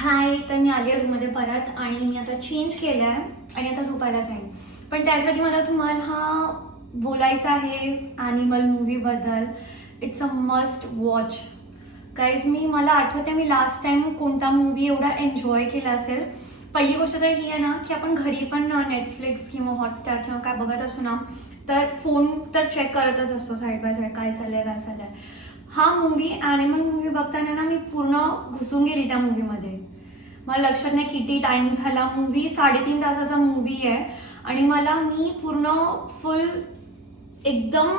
हाय, तर मी आली आहे रूममध्ये परत आणि मी आता चेंज केलं आहे आणि आता झोपायला जाईन. पण त्यासाठी मला तुम्हाला बोलायचं आहे ॲनिमल मूवीबद्दल. It's a must watch guys. मला आठवते मी लास्ट टाईम कोणता मूवी एवढा एन्जॉय केला असेल. पहिली गोष्ट तर ही आहे ना की आपण घरी पण नेटफ्लिक्स किंवा हॉटस्टार किंवा काय बघत असतो ना, तर फोन तर चेक करतच असतो साईड बाय साईड, काय चाललंय काय चाललंय. हा मूवी ॲनिमल मूवी बघताना ना मी पूर्ण घुसून गेली त्या मूवीमध्ये. मला लक्षात नाही किती टाईम झाला. मूवी 3.5 तासाचा मूवी आहे आणि मी पूर्ण फुल एकदम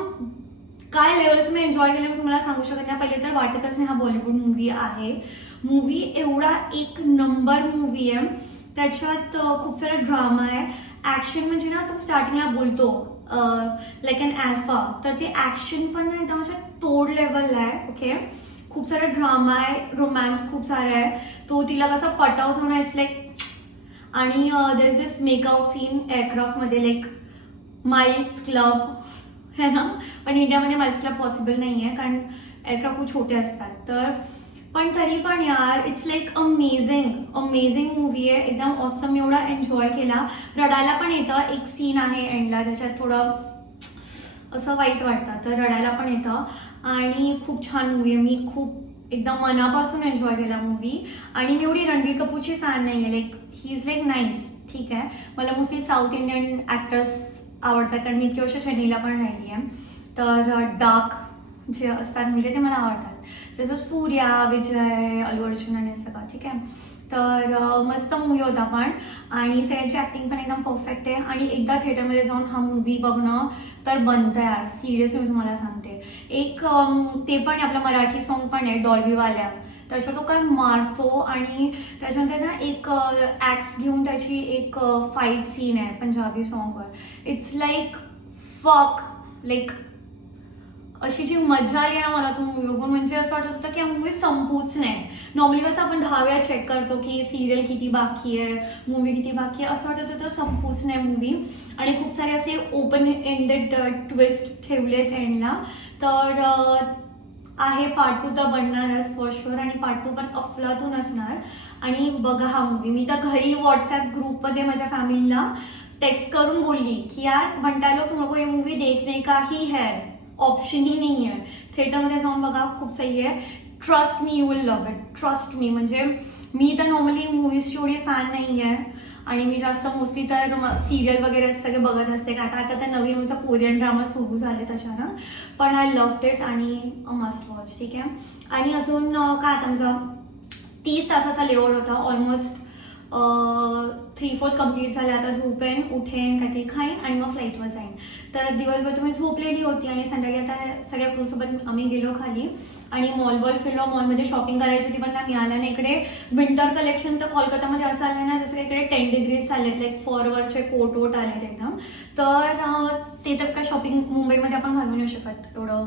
काय लेवल्स मी एन्जॉय केलं मी तुम्हाला सांगू शकत नाही. पहिले तर वाटतच नाही हा बॉलिवूड मूवी आहे. मूवी एवढा एक नंबर मूवी आहे. त्याच्यात खूप सारा ड्रामा आहे, ॲक्शन म्हणजे ना तो स्टार्टिंगला बोलतो लाईक अन ॲल्फा, तर ते ॲक्शन पण ना एकदम असं तोड लेवलला आहे. ओके, खूप सारा ड्रामा आहे, रोमॅन्स खूप सारा आहे. तो तिला कसा पटवतो ना, इट्स लाईक. आणि there is this makeout scene एअरक्राफ्टमध्ये, लाईक माइल्स क्लब है ना, पण इंडियामध्ये माइल्स क्लब पॉसिबल नाही आहे कारण एअरक्राफ्ट खूप छोटे असतात. तर पण तरी पण यार इट्स लाईक अमेझिंग मूवी आहे, एकदम ऑसम. एवढा एन्जॉय केला, रडायला पण येतं. एक सीन आहे एंडला त्याच्यात थोडं असं वाईट वाटतं, तर रडायला पण येतं. आणि खूप छान मूवी आहे. मी खूप एकदम मनापासून एन्जॉय केला मूवी. आणि मी एवढी रणबीर कपूरची फॅन नाही आहे, like he is like nice, ठीक आहे. मला मोस्टली साऊथ इंडियन ॲक्टर्स आवडतात कारण मी इतकी वर्ष चेन्नईला पण राहिली आहे. तर डार्क जे असतात मुलगे ते मला आवडतात, जसं सूर्या, विजय, अल्लू अर्जुन आणि सगळं, ठीक आहे. तर मस्त मूवी होता पण, आणि सगळ्यांची ॲक्टिंग पण एकदम परफेक्ट आहे. आणि एकदा थिएटरमध्ये जाऊन हा मूवी बघणं तर बनतं यार, सिरियसली मी तुम्हाला सांगते. एक ते पण आपलं मराठी सॉन्ग पण आहे डॉल्बीवाल्या, त्याच्यावर तो काय मारतो. आणि त्याच्यानंतर ना एक ॲक्स घेऊन त्याची एक फाईट सीन आहे पंजाबी सॉन्गवर. इट्स लाईक फक, लाईक अशी जी मजा आली ना मला तो मूवी बघून, म्हणजे असं वाटत होतं की हा मूवी संपूच नाही. नॉर्मली कसं आपण 10 वेळा चेक करतो की सिरियल किती बाकी आहे, मूवी किती बाकी आहे, असं वाटत होतं संपूच नाही मूवी. आणि खूप सारे असे ओपन एंडेड ट्विस्ट ठेवलेत एंडला. तर आहे पार्ट 2 तर बनणारच फॉर शुअर, आणि पार्ट 2 पण अफलातून असणार. आणि बघा हा मूवी. मी तर घरी व्हॉट्सॲप ग्रुपमध्ये माझ्या फॅमिलीला टेक्स्ट करून बोलली की यार बंटा लोग तुम लोगों ये मूवी देखने का ही है, ऑप्शन ही नाही आहे. थिएटरमध्ये जाऊन बघा, खूप सही आहे. Trust me, you will love it, trust me. म्हणजे मी तर नॉर्मली मूवीजची एवढी फॅन नाही आहे आणि मी जास्त मोस्टली तर सिरियल वगैरे सगळे बघत असते, का आता तर नवीन मूवीचा कोरियन ड्रामा सुरू झाले त्याच्यानं. पण आय लव्ड इट आणि मस्ट वॉच, ठीक आहे. आणि अजून काय आता माझा 30 तासाचा लेओवर होता ऑलमोस्ट. 3/4 कंप्लीट झाले. आता झोपेन, उठेन, काहीतरी खाईन आणि मग फ्लाईटवर जाईन. तर दिवसभर तुम्ही झोपलेली होती आणि संध्याकाळी आता सगळ्या क्रूसोबत आम्ही गेलो खाली आणि मॉलवर फिरलो. मॉलमध्ये शॉपिंग करायची होती पण नाही मिळाल्या. आणि इकडे विंटर कलेक्शन तर कोलकातामध्ये असं आलं ना, जसं इकडे 10 डिग्रीज आलेत, लाईक फॉरवरचे कोट वोट आलेत एकदम. तर ते तर काय शॉपिंग मुंबईमध्ये आपण घालू नाही शकत एवढं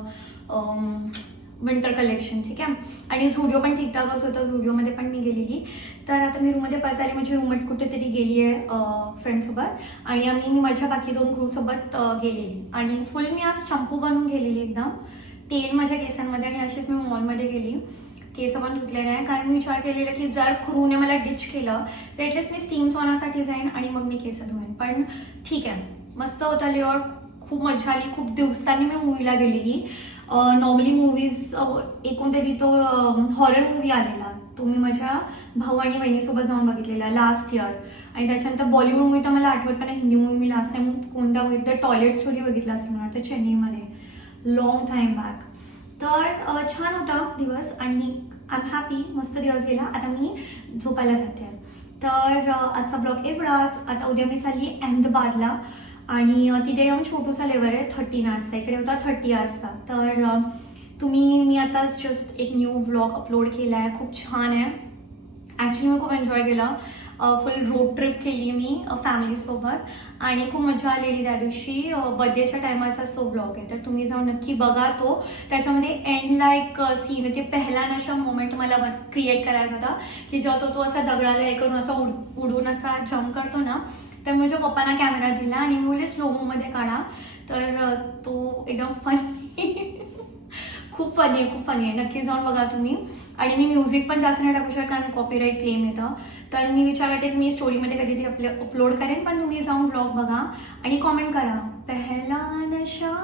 विंटर कलेक्शन, ठीक आहे. आणि झुडिओ पण ठीकठाकच होतं, झुडिओमध्ये पण मी गेलेली. तर आता मी रूममध्ये परत आली, माझी रूममेट कुठेतरी गेली आहे फ्रेंडसोबत, आणि मी माझ्या बाकी 2 क्रूसोबत गेलेली. आणि फुल मी आज शॅम्पू बनवून गेलेली, एकदम तेल माझ्या केसांमध्ये. आणि अशीच मी मॉलमध्ये गेली, केस पण धुतले नाही कारण मी विचार केलेला की जर क्रूने मला डिच केलं तर ॲटलीस्ट मी स्टीम सोनासाठी जाईन आणि मग मी केस धुवेन. पण ठीक आहे, मस्त होता लेआउट, खूप मजा आली. खूप दिवसांनी मी मूवीला गेलेली. नॉर्मली मूवीज एकूण तो हॉरर मूवी आलेला, तो मी माझ्या भाऊ आणि बहिणीसोबत जाऊन बघितलेला लास्ट इयर. आणि त्याच्यानंतर बॉलिवूड मूवी तर मला आठवत पण नाही. हिंदी मूवी मी लास्ट टाइम कोणता बघितलं, टॉयलेट स्टोरी बघितला असेल मला वाटतं चेन्नईमध्ये, लॉंग टाईम बॅक. तर छान होता दिवस आणि आय एम हॅपी, मस्त दिवस गेला. आता मी झोपायला जाते. तर आजचा ब्लॉग एवढाच. आता उद्या मी चालली अहमदाबादला आणि तिथे येऊन छोटूसा लेवर आहे 13 आवर्सचा, इकडे होता 30 आवर्सचा. तर मी आताच जस्ट एक न्यू व्लॉग अपलोड केला आहे, खूप छान आहे. ॲक्च्युली मी खूप एन्जॉय केला. फुल रोड ट्रिप केली मी फॅमिलीसोबत आणि खूप मजा आलेली त्या दिवशी. बर्थडेच्या टायमाचा सो व्लॉग आहे, तर तुम्ही जाऊन नक्की बघा तो. त्याच्यामध्ये एंडला एक सीन, ते पहिला नशा मोमेंट मला क्रिएट करायचा होता की जेव्हा तो असा दगडाला हे करून असा उडून असा जम्प करतो ना, तर मी माझ्या पप्पांना कॅमेरा दिला आणि मी बोलले स्लो मोमध्ये काढा. तर तो एकदम फनी खूप फनी आहे, नक्की जाऊन बघा तुम्ही. आणि मी म्युझिक पण जास्त नाही टाकू शकत कारण कॉपीराईट क्लेम येतं. तर मी विचार करते की मी स्टोरीमध्ये कधीतरी अपलोड करेन, पण तुम्ही जाऊन व्लॉग बघा आणि कॉमेंट करा. पहला नशा